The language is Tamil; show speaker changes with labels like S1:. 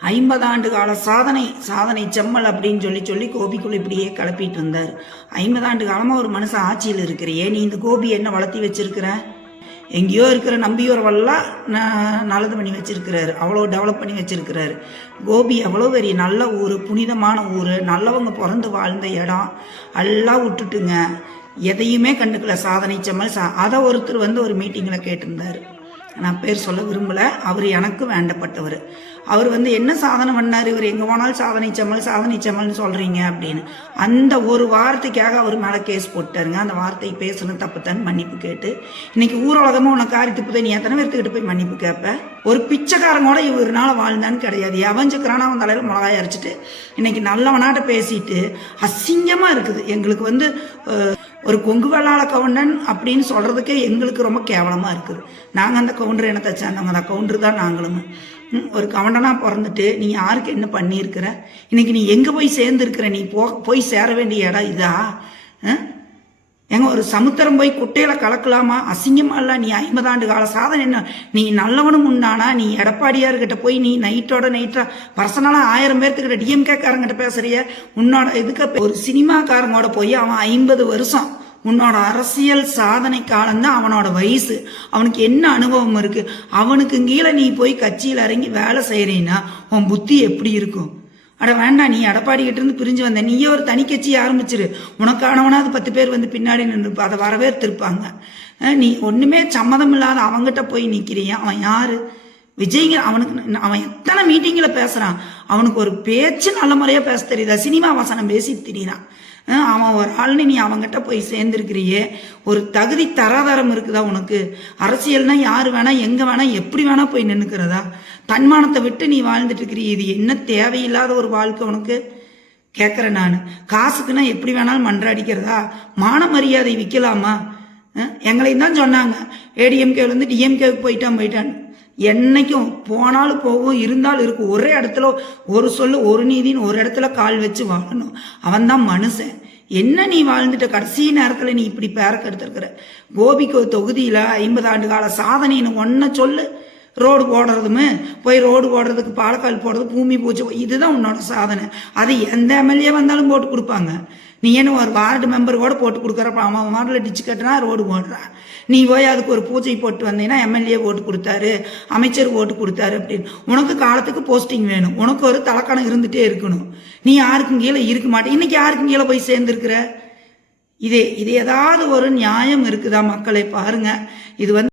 S1: ஐம்பது ஆண்டு கால சாதனை சாதனை செம்மல் அப்படின்னு சொல்லி சொல்லி கோபிக்குள் இப்படியே கிளப்பிட்டு இருந்தார். ஐம்பது ஆண்டு காலமாக ஒரு மனுஷன் ஆட்சியில் இருக்கிறையே நீ இந்த கோபி என்ன வளர்த்தி வச்சிருக்கிற? எங்கேயோ இருக்கிற நம்பியோர்வெல்லாம் ந- நல்லது பண்ணி வச்சிருக்கிறாரு அவ்வளோ டெவலப் பண்ணி வச்சிருக்கிறாரு. கோபி அவ்வளோ பெரிய நல்ல ஊர் புனிதமான ஊர் நல்லவங்க பிறந்து வாழ்ந்த இடம் எல்லாம் விட்டுட்டுங்க. எதையுமே கண்டுக்கல சாதனை செம்மல் சா அதை ஒருத்தர் வந்து ஒரு மீட்டிங்கில் கேட்டிருந்தார். நான் பேர் சொல்ல விரும்பலை. அவர் எனக்கு வேண்டப்பட்டவர். அவர் வந்து என்ன சாதனை பண்ணார்? இவர் எங்கே போனாலும் சாதனை சம்மல் சாதனை சம்மல்னு சொல்கிறீங்க அப்படின்னு. அந்த ஒரு வார்த்தைக்காக அவர் மேலே கேஸ் போட்டாருங்க. அந்த வார்த்தை பேசணும் தப்புத்தான்னு மன்னிப்பு கேட்டு இன்னைக்கு ஊரலகமாக உனக்கு காரி துப்புதை நீ எத்தனை பேர்த்துக்கிட்ட போய் மன்னிப்பு கேட்ப ஒரு பிச்சைக்காரன் கூட இவருனால வாழ்ந்தான்னு கிடையாது. எவஞ்சுக்கிறானா அவன் தலையில் மிளகாய் அரைச்சிட்டு இன்னைக்கு நல்லவனாட்ட பேசிட்டு அசிங்கமாக இருக்குது. எங்களுக்கு வந்து ஒரு கொங்கு வெள்ளாள கவுண்டன் அப்படின்னு சொல்கிறதுக்கே எங்களுக்கு ரொம்ப கேவலமாக இருக்குது. நாங்கள் அந்த கவுண்டர் என்ன சேர்ந்தவங்க அந்த கவுண்டர் தான் நாங்களும். ஒரு கவுண்டனாக பிறந்துட்டு நீ யாருக்கு என்ன பண்ணியிருக்கிற? இன்னைக்கு நீ எங்கே போய் சேர்ந்துருக்கிற? நீ போ போய் சேர வேண்டிய இடம் இதா? ஆ? ஏங்க ஒரு சமுத்திரம் போய் குட்டையில கலக்கலாமா? அசிங்கமா இல்ல? நீ ஐம்பது ஆண்டு கால சாதனை என்ன? நீ நல்லவனும் உண்டானா? நீ எடப்பாடியார்கிட்ட போய் நீ நைட்டோட நைட்டா பர்சனலா ஆயிரம் பேர்த்துக்கிட்ட டிஎம்கே காரங்கிட்ட பேசுறிய? உன்னோட இதுக்கு ஒரு சினிமாக்காரங்களோட போய் அவன் ஐம்பது வருஷம் உன்னோட அரசியல் சாதனை காலம்தான் அவனோட வயசு. அவனுக்கு என்ன அனுபவம் இருக்கு? அவனுக்கு கீழே நீ போய் கட்சியில் இறங்கி வேலை செய்கிறீன்னா உன் புத்தி எப்படி இருக்கும்? அட வேண்டாம் நீ எடப்பாடி கிட்ட இருந்து பிரிஞ்சு வந்த. நீயே ஒரு தனி கட்சி ஆரம்பிச்சிரு. உனக்கானவனாவது பத்து பேர் வந்து பின்னாடி நின்று அதை வரவேற்றிருப்பாங்க நீ ஒன்றுமே சம்மதம் இல்லாத அவங்ககிட்ட போய் நிற்கிறியா அவன் யாரு? விஜய்ங்க அவனுக்கு அவன் எத்தனை மீட்டிங்கில் பேசுகிறான் அவனுக்கு ஒரு பேச்சு நல்ல முறையாக பேச தெரியுதா? சினிமா வாசனம் பேசி திரியிறான். அவன் ஒரு ஆள்னு நீ அவங்ககிட்ட போய் சேர்ந்துருக்கிறியே. ஒரு தகுதி தராதரம் இருக்குதா உனக்கு? அரசியல்னா யார் வேணா எங்கே வேணா எப்படி வேணா போய் நின்றுக்கிறதா தன்மானத்தை விட்டு நீ வாழ்ந்துட்டு இருக்கிறீ இது என்ன தேவையில்லாத ஒரு வாழ்க்கை உனக்கு? கேட்குறேன் நான். காசுக்குன்னா எப்படி வேணாலும் மன்றாடிக்கிறதா மான மரியாதை விற்கலாமா எங்களையும் தான் சொன்னாங்க. ஏடிஎம்கேலேருந்து டிஎம்கேவுக்கு போயிட்டான் போயிட்டான். என்னைக்கும் போனாலும் போகும் இருந்தாலும் இருக்கும். ஒரே இடத்துல ஒரு சொல்லு ஒரு நீதின்னு ஒரு இடத்துல கால் வச்சு வாழணும். அவன் தான் மனுஷன். என்ன நீ வாழ்ந்துட்ட? கடைசி நேரத்தில் நீ இப்படி பேரக்கு எடுத்திருக்கிற? கோபிக்கு தொகுதியில் ஐம்பது ஆண்டு கால சாதனைன்னு ஒன்றை சொல்லு. ரோடு போடுறதுமே போய் ரோடு போடுறதுக்கு பாலக்கால் போடுறது பூமி பூச்சி இதுதான் உன்னோட சாதனை. அது எந்த எம்எல்ஏ வந்தாலும் போட்டு கொடுப்பாங்க. நீ என்ன ஒரு வார்டு மெம்பரோடு போட்டு கொடுக்குறப்ப அவன் வார்டில் டிச்சு கட்டுறான் ரோடு போடுறான் நீ போய் அதுக்கு ஒரு பூஜை போட்டு வந்தீங்கன்னா எம்எல்ஏ ஓட்டு கொடுத்தாரு அமைச்சர் ஓட்டு கொடுத்தாரு அப்படின்னு. உனக்கு காலத்துக்கு போஸ்டிங் வேணும். உனக்கு ஒரு தலக்கணம் இருந்துகிட்டே இருக்கணும். நீ யாருக்கும் கீழே இருக்க மாட்டேன் இன்னைக்கு யாருக்கும் கீழே போய் சேர்ந்துருக்கிற? இது இது ஏதாவது ஒரு நியாயம் இருக்குதா மக்களை பாருங்க. இது வந்து